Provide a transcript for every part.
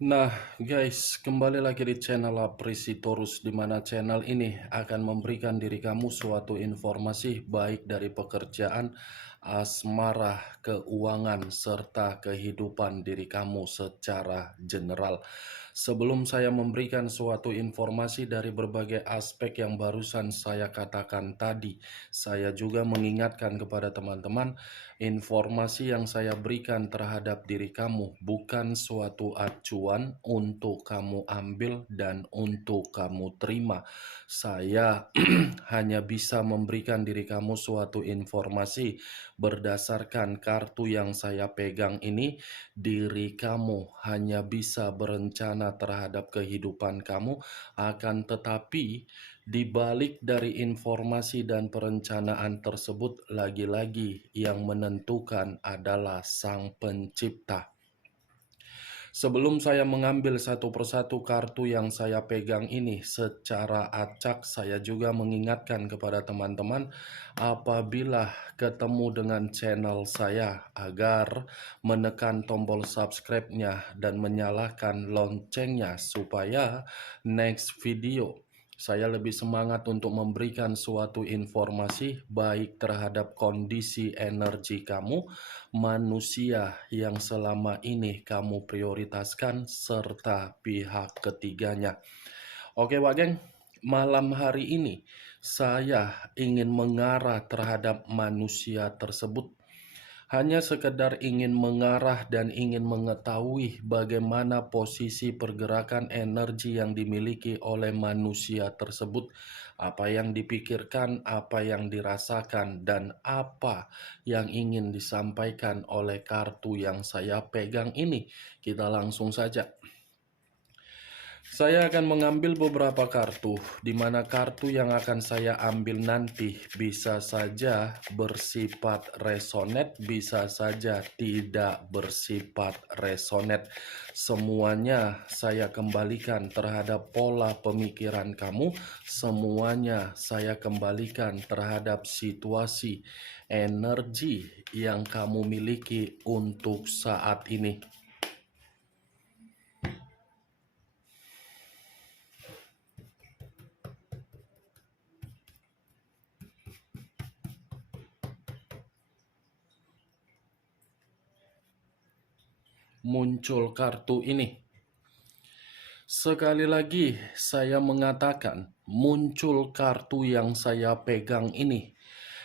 Nah, guys, kembali lagi di channel Aprisitorus, di mana channel ini akan memberikan diri kamu suatu informasi baik dari pekerjaan, asmara, keuangan, serta kehidupan diri kamu secara general. Sebelum saya memberikan suatu informasi dari berbagai aspek yang barusan saya katakan tadi, saya juga mengingatkan kepada teman-teman, informasi yang saya berikan terhadap diri kamu bukan suatu acuan untuk kamu ambil dan untuk kamu terima. Saya hanya bisa memberikan diri kamu suatu informasi berdasarkan kartu yang saya pegang ini. Diri kamu hanya bisa berencana terhadap kehidupan kamu, akan tetapi di balik dari informasi dan perencanaan tersebut, lagi-lagi yang menentukan adalah Sang Pencipta. Sebelum saya mengambil satu persatu kartu yang saya pegang ini secara acak, saya juga mengingatkan kepada teman-teman apabila ketemu dengan channel saya agar menekan tombol subscribe-nya dan menyalakan loncengnya supaya next video saya lebih semangat untuk memberikan suatu informasi baik terhadap kondisi energi kamu, manusia yang selama ini kamu prioritaskan, serta pihak ketiganya. Oke, Wak Geng, malam hari ini saya ingin mengarah terhadap manusia tersebut. Hanya sekedar ingin mengarah dan ingin mengetahui bagaimana posisi pergerakan energi yang dimiliki oleh manusia tersebut, apa yang dipikirkan, apa yang dirasakan, dan apa yang ingin disampaikan oleh kartu yang saya pegang ini. Kita langsung saja. Saya akan mengambil beberapa kartu, di mana kartu yang akan saya ambil nanti bisa saja bersifat resonate, bisa saja tidak bersifat resonate. Semuanya saya kembalikan terhadap pola pemikiran kamu, semuanya saya kembalikan terhadap situasi energi yang kamu miliki untuk saat ini. Muncul kartu ini. Sekali lagi saya mengatakan, muncul kartu yang saya pegang ini.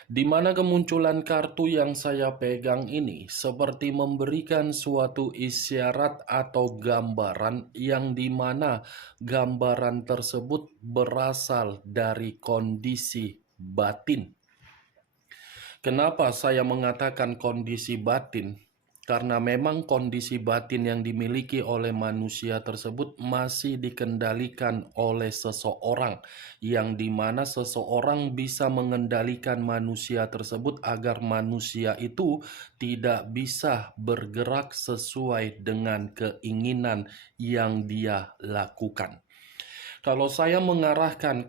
Di mana kemunculan kartu yang saya pegang ini seperti memberikan suatu isyarat atau gambaran yang dimana gambaran tersebut berasal dari kondisi batin. Kenapa saya mengatakan kondisi batin? Karena memang kondisi batin yang dimiliki oleh manusia tersebut masih dikendalikan oleh seseorang, yang dimana seseorang bisa mengendalikan manusia tersebut agar manusia itu tidak bisa bergerak sesuai dengan keinginan yang dia lakukan. Kalau saya mengarahkan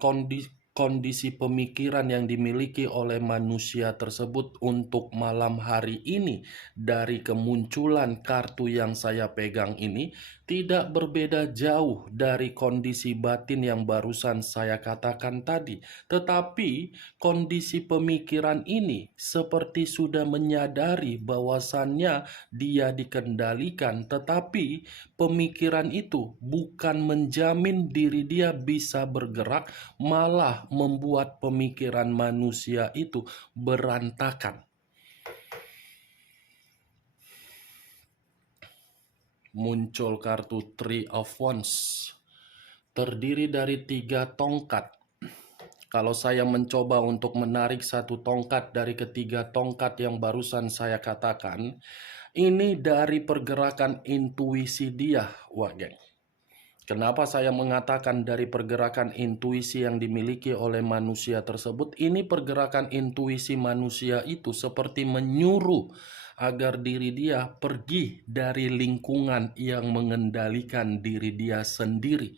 kondisi pemikiran yang dimiliki oleh manusia tersebut untuk malam hari ini dari kemunculan kartu yang saya pegang ini tidak berbeda jauh dari kondisi batin yang barusan saya katakan tadi. Tetapi kondisi pemikiran ini seperti sudah menyadari bahwasannya dia dikendalikan, tetapi pemikiran itu bukan menjamin diri dia bisa bergerak, malah membuat pemikiran manusia itu berantakan. Muncul kartu Three of Wands, terdiri dari 3 tongkat. Kalau saya mencoba untuk menarik satu tongkat dari ketiga tongkat yang barusan saya katakan, ini dari pergerakan intuisi dia, Wak Geng. Kenapa saya mengatakan dari pergerakan intuisi yang dimiliki oleh manusia tersebut? Ini pergerakan intuisi manusia itu seperti menyuruh agar diri dia pergi dari lingkungan yang mengendalikan diri dia sendiri.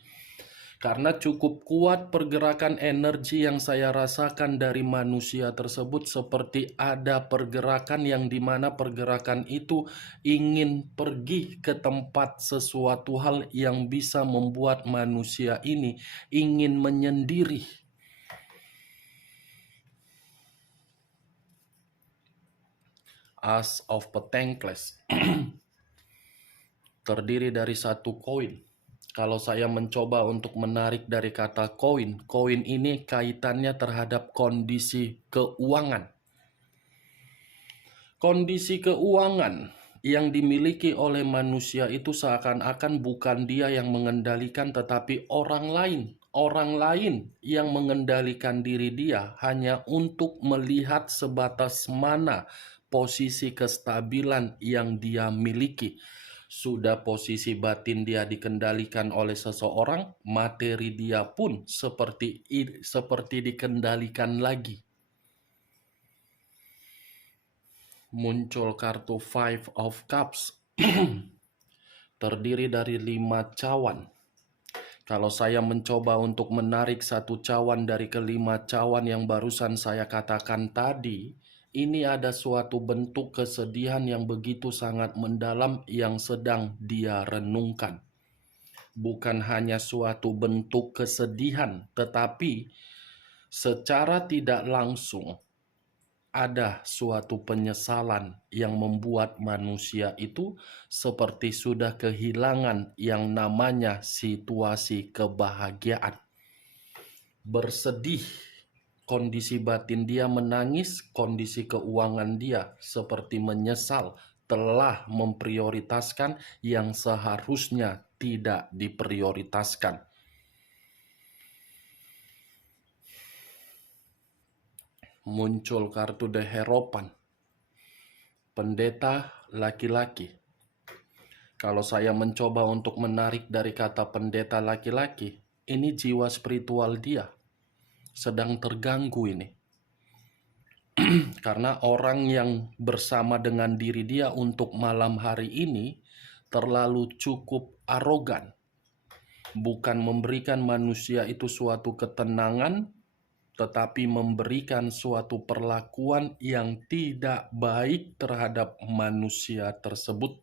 Karena cukup kuat pergerakan energi yang saya rasakan dari manusia tersebut, seperti ada pergerakan yang dimana pergerakan itu ingin pergi ke tempat sesuatu hal yang bisa membuat manusia ini ingin menyendiri. As of Pentacles terdiri dari satu koin. Kalau saya mencoba untuk menarik dari kata koin, koin ini kaitannya terhadap kondisi keuangan. Kondisi keuangan yang dimiliki oleh manusia itu seakan-akan bukan dia yang mengendalikan, tetapi orang lain. Orang lain yang mengendalikan diri dia hanya untuk melihat sebatas mana posisi kestabilan yang dia miliki. Sudah posisi batin dia dikendalikan oleh seseorang, materi dia pun seperti dikendalikan lagi. Muncul kartu Five of Cups terdiri dari 5 cawan. Kalau saya mencoba untuk menarik satu cawan dari kelima cawan yang barusan saya katakan tadi, ini ada suatu bentuk kesedihan yang begitu sangat mendalam yang sedang dia renungkan. Bukan hanya suatu bentuk kesedihan, tetapi secara tidak langsung ada suatu penyesalan yang membuat manusia itu seperti sudah kehilangan yang namanya situasi kebahagiaan. Bersedih, kondisi batin dia menangis, kondisi keuangan dia seperti menyesal telah memprioritaskan yang seharusnya tidak diprioritaskan. Muncul kartu The Hierophant, pendeta laki-laki. Kalau saya mencoba untuk menarik dari kata pendeta laki-laki, ini jiwa spiritual dia sedang terganggu ini. Karena orang yang bersama dengan diri dia untuk malam hari ini terlalu cukup arogan. Bukan memberikan manusia itu suatu ketenangan, tetapi memberikan suatu perlakuan yang tidak baik terhadap manusia tersebut.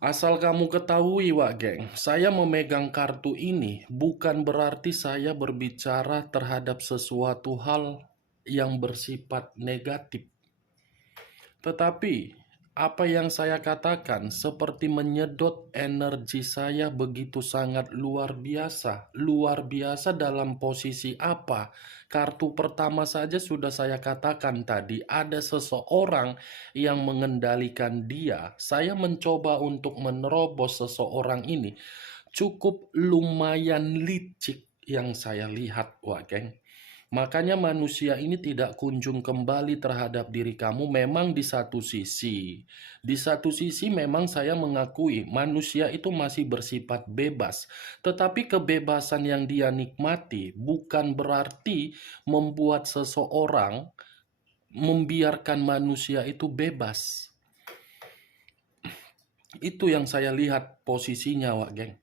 Asal kamu ketahui, Wak Geng, saya memegang kartu ini bukan berarti saya berbicara terhadap sesuatu hal yang bersifat negatif. Tetapi apa yang saya katakan seperti menyedot energi saya begitu sangat luar biasa. Luar biasa dalam posisi apa? Kartu pertama saja sudah saya katakan tadi, ada seseorang yang mengendalikan dia. Saya mencoba untuk menerobos seseorang ini. Cukup lumayan licik yang saya lihat, Wak Geng. Makanya manusia ini tidak kunjung kembali terhadap diri kamu. Memang di satu sisi memang saya mengakui manusia itu masih bersifat bebas. Tetapi kebebasan yang dia nikmati bukan berarti membuat seseorang membiarkan manusia itu bebas. Itu yang saya lihat posisinya, Wak Geng.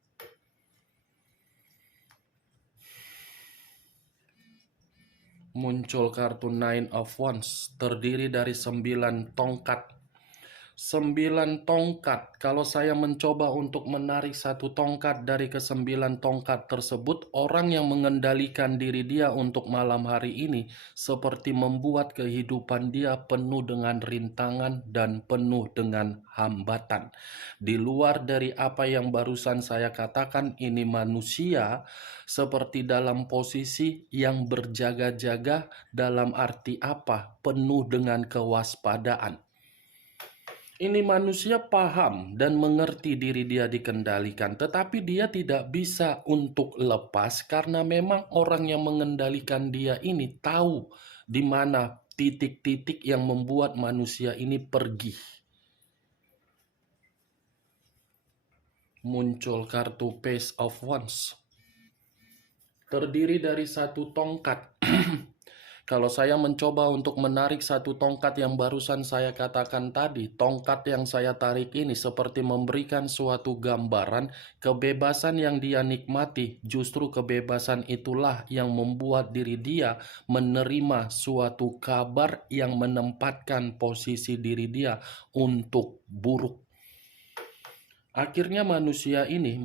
Muncul kartu Nine of Wands, terdiri dari 9 tongkat. 9 tongkat. Kalau saya mencoba untuk menarik satu tongkat dari ke-9 tongkat tersebut, orang yang mengendalikan diri dia untuk malam hari ini seperti membuat kehidupan dia penuh dengan rintangan dan penuh dengan hambatan. Di luar dari apa yang barusan saya katakan, ini manusia seperti dalam posisi yang berjaga-jaga. Dalam arti apa? Penuh dengan kewaspadaan. Ini manusia paham dan mengerti diri dia dikendalikan, tetapi dia tidak bisa untuk lepas karena memang orang yang mengendalikan dia ini tahu di mana titik-titik yang membuat manusia ini pergi. Muncul kartu Page of Wands, terdiri dari satu tongkat. Kalau saya mencoba untuk menarik satu tongkat yang barusan saya katakan tadi, tongkat yang saya tarik ini seperti memberikan suatu gambaran kebebasan yang dia nikmati. Justru kebebasan itulah yang membuat diri dia menerima suatu kabar yang menempatkan posisi diri dia untuk buruk. Akhirnya manusia ini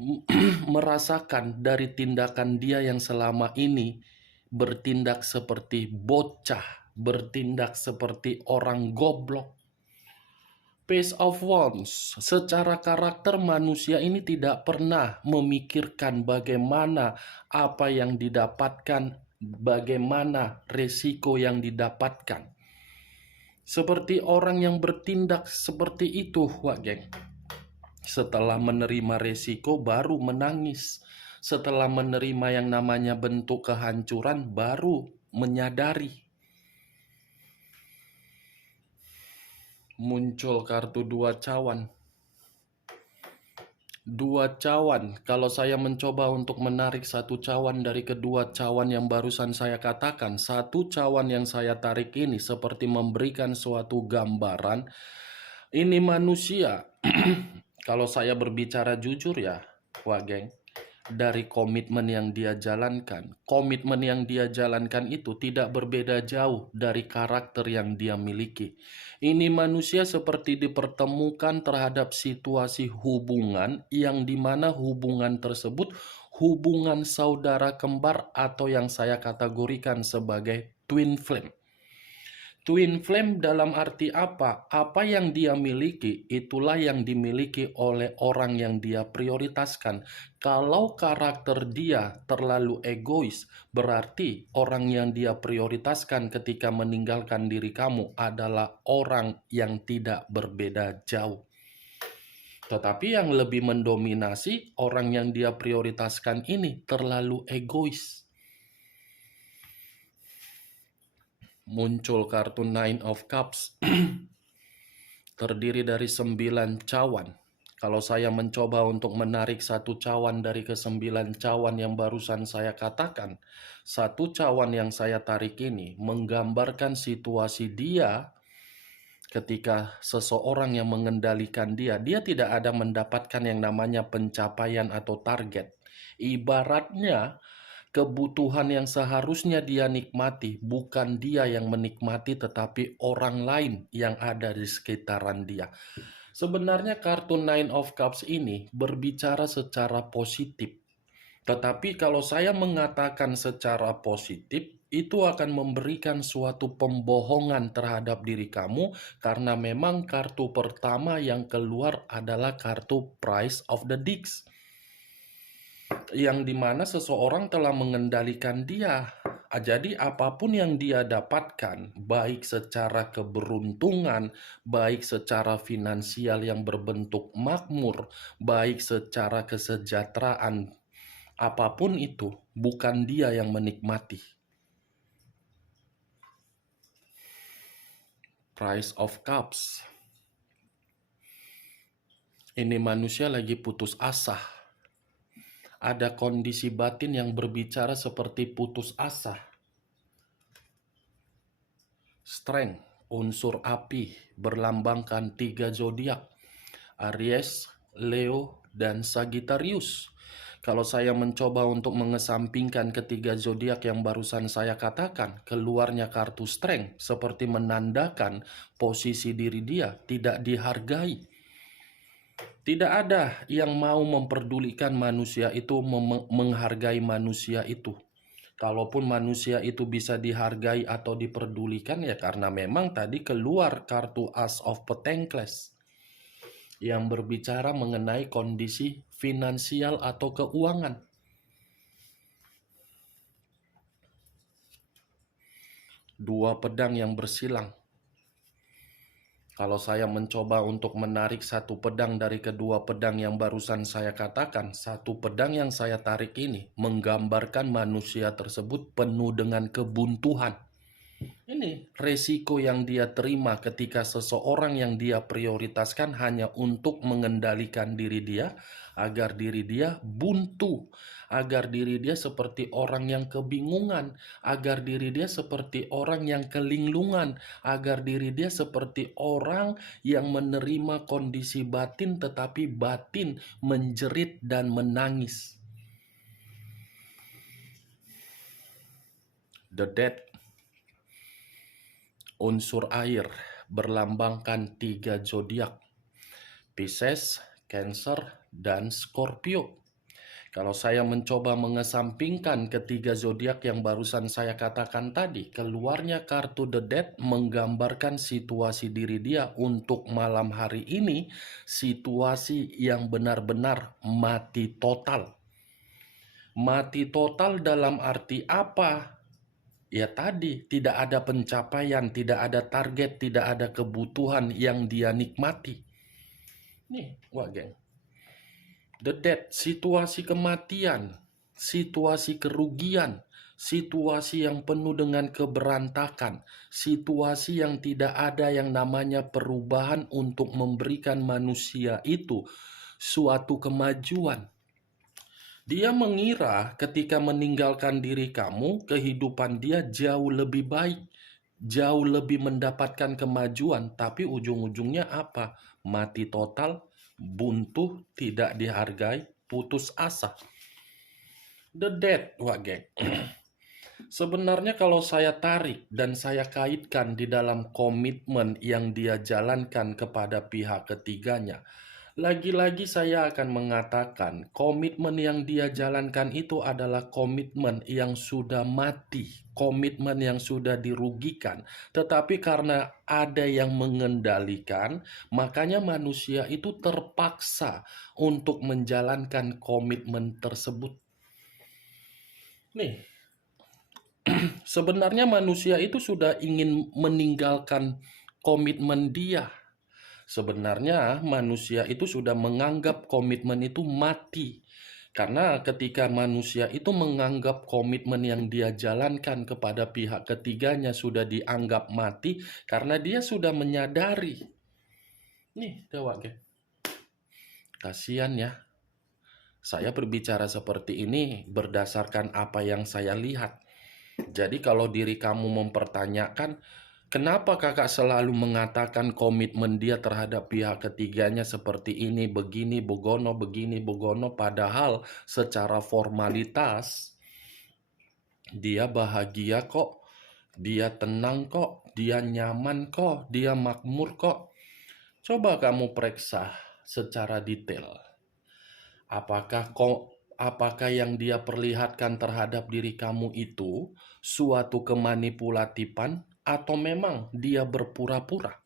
merasakan dari tindakan dia yang selama ini bertindak seperti bocah, bertindak seperti orang goblok. Pace of Wands, secara karakter manusia ini tidak pernah memikirkan bagaimana apa yang didapatkan, bagaimana resiko yang didapatkan. Seperti orang yang bertindak seperti itu, Wak Geng. Setelah menerima resiko baru menangis. Setelah menerima yang namanya bentuk kehancuran baru menyadari. Muncul kartu dua cawan. Dua cawan, kalau saya mencoba untuk menarik satu cawan dari kedua cawan yang barusan saya katakan, satu cawan yang saya tarik ini seperti memberikan suatu gambaran. Ini manusia, kalau saya berbicara jujur ya, Wak Geng, dari komitmen yang dia jalankan. Komitmen yang dia jalankan itu tidak berbeda jauh dari karakter yang dia miliki. Ini manusia seperti dipertemukan terhadap situasi hubungan yang dimana hubungan tersebut hubungan saudara kembar atau yang saya kategorikan sebagai twin flame. Twin flame dalam arti apa? Apa yang dia miliki, itulah yang dimiliki oleh orang yang dia prioritaskan. Kalau karakter dia terlalu egois, berarti orang yang dia prioritaskan ketika meninggalkan diri kamu adalah orang yang tidak berbeda jauh. Tetapi yang lebih mendominasi, orang yang dia prioritaskan ini terlalu egois. Muncul kartu Nine of Cups terdiri dari 9 cawan. Kalau saya mencoba untuk menarik satu cawan dari ke-9 cawan yang barusan saya katakan, satu cawan yang saya tarik ini menggambarkan situasi dia ketika seseorang yang mengendalikan dia tidak ada mendapatkan yang namanya pencapaian atau target. Ibaratnya kebutuhan yang seharusnya dia nikmati, bukan dia yang menikmati, tetapi orang lain yang ada di sekitaran dia. Sebenarnya kartu Nine of Cups ini berbicara secara positif. Tetapi kalau saya mengatakan secara positif, itu akan memberikan suatu pembohongan terhadap diri kamu karena memang kartu pertama yang keluar adalah kartu Price of the Dicks, yang dimana seseorang telah mengendalikan dia. Jadi apapun yang dia dapatkan, baik secara keberuntungan, baik secara finansial yang berbentuk makmur, baik secara kesejahteraan, apapun itu, bukan dia yang menikmati. Price of Cups. Ini manusia lagi putus asa. Ada kondisi batin yang berbicara seperti putus asa. Strength, unsur api, berlambangkan 3 zodiak, Aries, Leo, dan Sagittarius. Kalau saya mencoba untuk mengesampingkan ketiga zodiak yang barusan saya katakan, keluarnya kartu Strength seperti menandakan posisi diri dia tidak dihargai. Tidak ada yang mau memperdulikan manusia itu, menghargai manusia itu. Kalaupun manusia itu bisa dihargai atau diperdulikan ya karena memang tadi keluar kartu As of Pentacles yang berbicara mengenai kondisi finansial atau keuangan. Dua pedang yang bersilang. Kalau saya mencoba untuk menarik satu pedang dari kedua pedang yang barusan saya katakan, satu pedang yang saya tarik ini menggambarkan manusia tersebut penuh dengan kebuntuan. Ini resiko yang dia terima ketika seseorang yang dia prioritaskan hanya untuk mengendalikan diri dia, agar diri dia buntu, agar diri dia seperti orang yang kebingungan, agar diri dia seperti orang yang kelinglungan, agar diri dia seperti orang yang menerima kondisi batin tetapi batin menjerit dan menangis. The Dead, unsur air, berlambangkan 3 zodiak: Pisces, Cancer, dan Scorpio. Kalau saya mencoba mengesampingkan ketiga zodiak yang barusan saya katakan tadi, keluarnya kartu The Dead menggambarkan situasi diri dia untuk malam hari ini, situasi yang benar-benar mati total. Mati total dalam arti apa? Ya tadi, tidak ada pencapaian, tidak ada target, tidak ada kebutuhan yang dia nikmati. Nih, wah geng. The Dead, situasi kematian, situasi kerugian, situasi yang penuh dengan keberantakan, situasi yang tidak ada yang namanya perubahan untuk memberikan manusia itu suatu kemajuan. Dia mengira ketika meninggalkan diri kamu, kehidupan dia jauh lebih baik, jauh lebih mendapatkan kemajuan, tapi ujung-ujungnya apa? Mati total, buntu, tidak dihargai, putus asa. The Dead, wah geng. Sebenarnya kalau saya tarik dan saya kaitkan di dalam komitmen yang dia jalankan kepada pihak ketiganya, lagi-lagi saya akan mengatakan komitmen yang dia jalankan itu adalah komitmen yang sudah mati, komitmen yang sudah dirugikan. Tetapi karena ada yang mengendalikan, makanya manusia itu terpaksa untuk menjalankan komitmen tersebut. Nih, sebenarnya manusia itu sudah ingin meninggalkan komitmen dia. Sebenarnya manusia itu sudah menganggap komitmen itu mati. Karena ketika manusia itu menganggap komitmen yang dia jalankan kepada pihak ketiganya sudah dianggap mati, karena dia sudah menyadari. Nih, Dewa, kasihan ya. Saya berbicara seperti ini berdasarkan apa yang saya lihat. Jadi kalau diri kamu mempertanyakan, kenapa kakak selalu mengatakan komitmen dia terhadap pihak ketiganya seperti ini, begini, begono, padahal secara formalitas dia bahagia kok, dia tenang kok, dia nyaman kok, dia makmur kok. Coba kamu periksa secara detail. Apakah yang dia perlihatkan terhadap diri kamu itu suatu kemanipulatifan atau memang dia berpura-pura?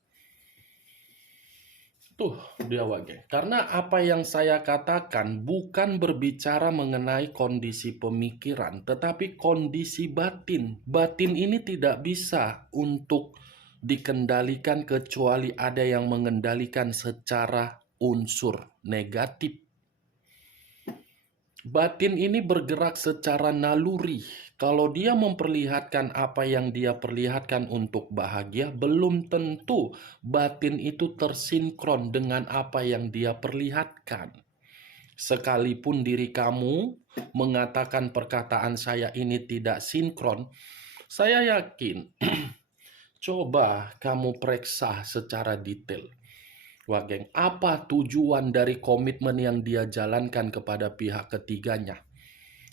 Tuh, dia wage. Karena apa yang saya katakan bukan berbicara mengenai kondisi pemikiran, tetapi kondisi batin. Batin ini tidak bisa untuk dikendalikan kecuali ada yang mengendalikan secara unsur negatif. Batin ini bergerak secara naluri. Kalau dia memperlihatkan apa yang dia perlihatkan untuk bahagia, belum tentu batin itu tersinkron dengan apa yang dia perlihatkan. Sekalipun diri kamu mengatakan perkataan saya ini tidak sinkron, saya yakin coba kamu periksa secara detail. Wah geng, apa tujuan dari komitmen yang dia jalankan kepada pihak ketiganya?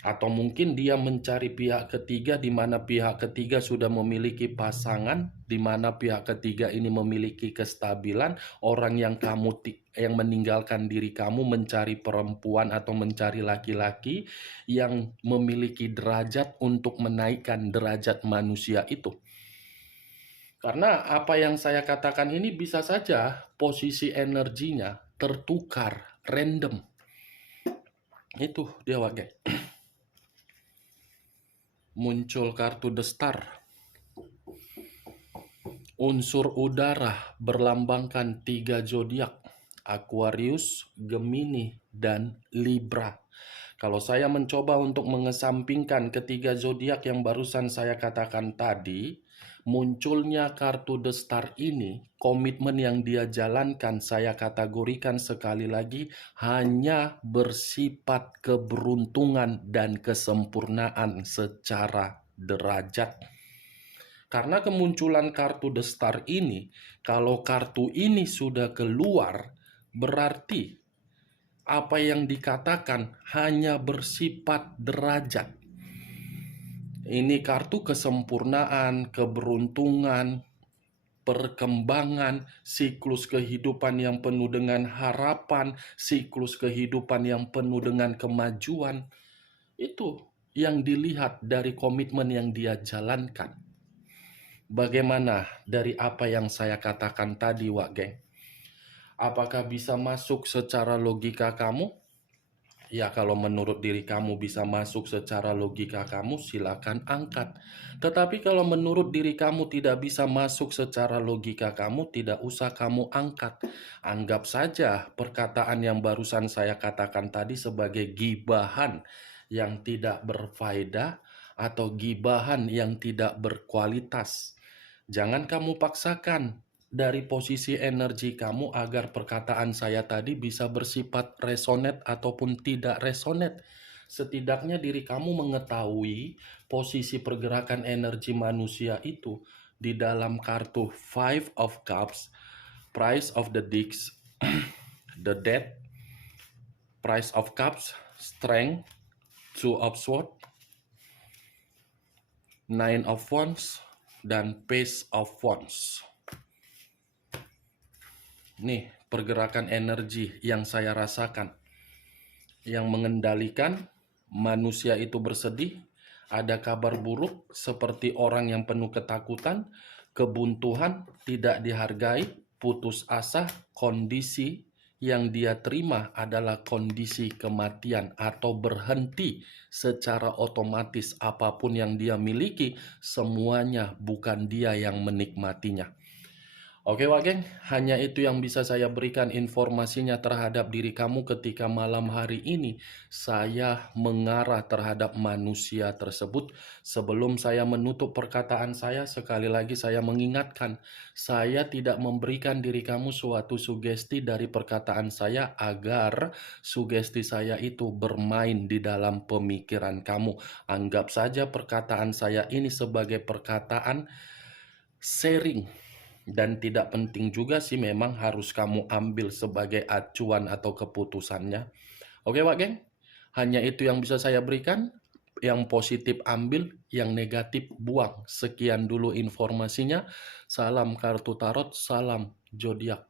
Atau mungkin dia mencari pihak ketiga di mana pihak ketiga sudah memiliki pasangan, di mana pihak ketiga ini memiliki kestabilan, orang yang yang meninggalkan diri kamu mencari perempuan atau mencari laki-laki yang memiliki derajat untuk menaikkan derajat manusia itu. Karena apa yang saya katakan ini bisa saja posisi energinya tertukar, random. Itu dia wagai. Muncul kartu The Star. Unsur udara berlambangkan 3 zodiak: Aquarius, Gemini, dan Libra. Kalau saya mencoba untuk mengesampingkan ketiga zodiak yang barusan saya katakan tadi, Munculnya kartu The Star ini, komitmen yang dia jalankan saya kategorikan sekali lagi hanya bersifat keberuntungan dan kesempurnaan secara derajat. Karena kemunculan kartu The Star ini, kalau kartu ini sudah keluar, berarti apa yang dikatakan hanya bersifat derajat. Ini kartu kesempurnaan, keberuntungan, perkembangan, siklus kehidupan yang penuh dengan harapan, siklus kehidupan yang penuh dengan kemajuan. Itu yang dilihat dari komitmen yang dia jalankan. Bagaimana dari apa yang saya katakan tadi, Wak Geng? Apakah bisa masuk secara logika kamu? Ya, kalau menurut diri kamu bisa masuk secara logika kamu, silakan angkat. Tetapi kalau menurut diri kamu tidak bisa masuk secara logika kamu, tidak usah kamu angkat. Anggap saja perkataan yang barusan saya katakan tadi sebagai gibahan yang tidak berfaedah atau gibahan yang tidak berkualitas. Jangan kamu paksakan dari posisi energi kamu agar perkataan saya tadi bisa bersifat resonate ataupun tidak resonate. Setidaknya diri kamu mengetahui posisi pergerakan energi manusia itu di dalam kartu Five of Cups, Price of the Dicks, the Death, Price of Cups, Strength, Two of Swords, Nine of Wands, dan Page of Wands. Nih, pergerakan energi yang saya rasakan. Yang mengendalikan manusia itu bersedih, ada kabar buruk seperti orang yang penuh ketakutan, kebuntuan, tidak dihargai, putus asa, kondisi yang dia terima adalah kondisi kematian atau berhenti secara otomatis. Apapun yang dia miliki, semuanya bukan dia yang menikmatinya. Oke Wak Geng, hanya itu yang bisa saya berikan informasinya terhadap diri kamu ketika malam hari ini saya mengarah terhadap manusia tersebut. Sebelum saya menutup perkataan saya, sekali lagi saya mengingatkan, saya tidak memberikan diri kamu suatu sugesti dari perkataan saya agar sugesti saya itu bermain di dalam pemikiran kamu. Anggap saja perkataan saya ini sebagai perkataan sharing. Dan tidak penting juga sih memang harus kamu ambil sebagai acuan atau keputusannya. Oke Wak Geng, hanya itu yang bisa saya berikan. Yang positif ambil, yang negatif buang. Sekian dulu informasinya. Salam kartu tarot, salam zodiak.